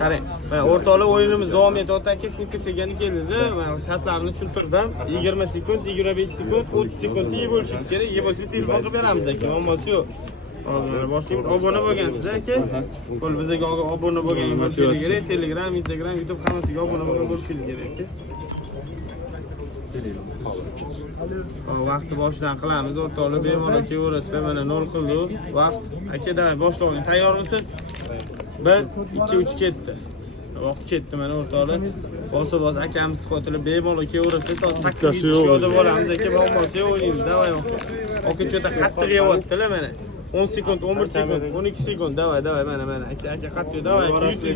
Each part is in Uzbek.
Qarang, mana o'rtoqlar o'yinimiz davom etayotdi aka, snickers yegani keldingiz. Mana shartlarini tushuntirdim. 20 sekund, 25 sekund, 30 sekund yeb bo'lishingiz kerak. Yeb bo'lsa telefon qilib beramiz aka, muammosi yo'q. Boshlaymiz. Obuna bo'lgansiz aka. Qo'l bizga obuna bo'lgan bo'lishingiz kerak. Telegram, Instagram, YouTube hammasiga obuna bo'lgan bo'lishingiz kerak aka. Vaqtni boshidan qilamiz. O'rtoqlar bemalol kelaverasizlar. Mana 0 qildi. Vaqt. Aka, davay boshlaymiz. Tayyormisiz? 1, 2, 3 ketdi. Vaqt ketdi mana o'rtoqlar. Bosa akamiz xotirib bemalol kelaverasizlar. To 8 yozib olamiz aka, muammosi yo'q o'ynaymiz. Davay aka. Aka cho'ta qattiq yeyaptilar mana. 10 sekund, 11 sekund, 12 sekund. Davay mana. Aka qattiq davay.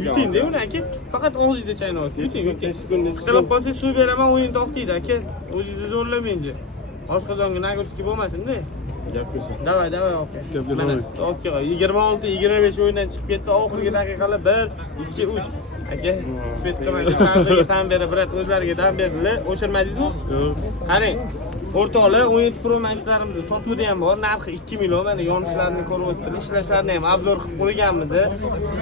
Yuting-da uni aka. Faqat og'zingizda chaynayapti. Yuting. Qilib qolsangiz suv beraman, o'yin to'xtaydi aka. O'zingizni zo'rlamayinchi. Oshqozonga nagurski bo'lmasin-da. Davay aka. Mana aka 26, 25 o'yindan chiqib ketdi. Oxirgi daqiqalar 1, 2, 3. Aka, spet qilmang. Tan berib, brat o'zlariga dam berdilar. O'chirmadingizmi? Yo'q. Qarang. O'rtoqlar 17 Pro Max'larimizni sotuvda ham bor. Narxi 2 million. Mana yonishlarini ko'ryapsizlar. Ishlashlarini ham obzor qilib qo'yganmiz.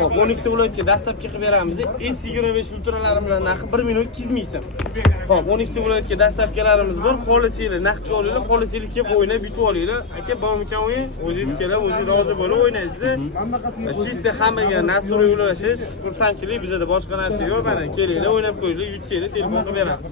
Hop, 12 viloyatga dastlabki qilib beramiz. S25 ultralarimizning narxi 1 million 200 ming so'm. Hop, 12 viloyatga dastlabkilarimiz bor. Xolisinglar, naqdga olinglar, xolisinglar kelib o'ynab yutib olinglar. Aka, bormikan o'yin? O'zingiz kelib, o'zingiz rozi bo'lib o'ynaysiz. Chista hammaga nasuriy ulashish, xursandchilik bizda boshqa narsa yo'q. Mana kelinglar, o'ynab qo'yinglar, yutsanglar, telefon qilib beramiz.